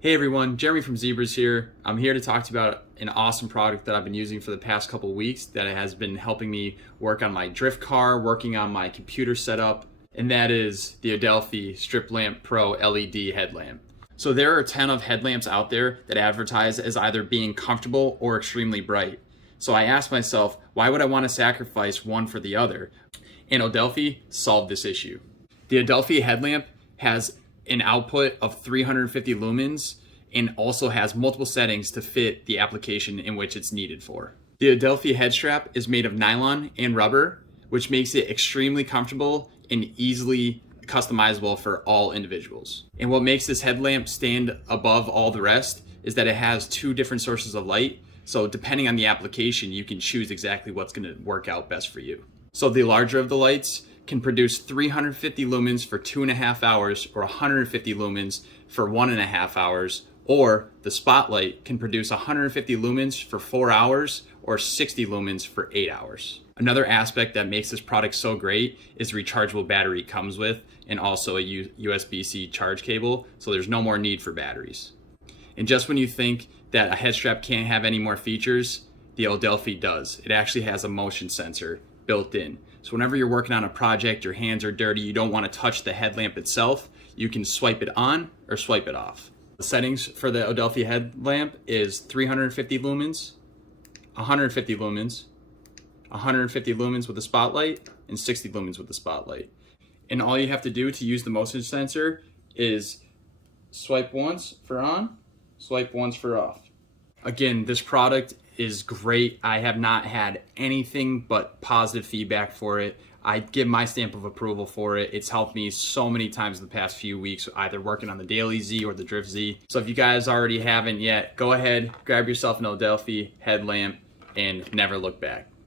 Hey everyone, Jeremy from Z-Bruhz here. I'm here to talk to you about an awesome product that I've been using for the past couple of weeks that has been helping me work on my drift car, working on my computer setup, and that is the Odelfi StripLamp Pro LED headlamp. So there are a ton of headlamps out there that advertise as either being comfortable or extremely bright. So I asked myself, why would I want to sacrifice one for the other? And Odelfi solved this issue. The Odelfi headlamp has an output of 350 lumens and also has multiple settings to fit the application in which it's needed for. The Odelfi head strap is made of nylon and rubber, which makes it extremely comfortable and easily customizable for all individuals. And what makes this headlamp stand above all the rest is that it has two different sources of light. So depending on the application, you can choose exactly what's going to work out best for you. So the larger of the lights can produce 350 lumens for 2.5 hours or 150 lumens for 1.5 hours, or the spotlight can produce 150 lumens for 4 hours or 60 lumens for 8 hours. Another aspect that makes this product so great is the rechargeable battery it comes with, and also a USB-C charge cable, so there's no more need for batteries. And just when you think that a head strap can't have any more features, the Odelfi does. It actually has a motion sensor built in. So whenever you're working on a project, your hands are dirty, you don't want to touch the headlamp itself, you can swipe it on or swipe it off. The settings for the Odelfi headlamp is 350 lumens, 150 lumens, 150 lumens with a spotlight, and 60 lumens with the spotlight. And all you have to do to use the motion sensor is swipe once for on, swipe once for off. Again, this product is great. I have not had anything but positive feedback for it. I give my stamp of approval for it. It's helped me so many times in the past few weeks, either working on the Daily Z or the Drift Z. So if you guys already haven't yet, go ahead, grab yourself an Odelfi headlamp and never look back.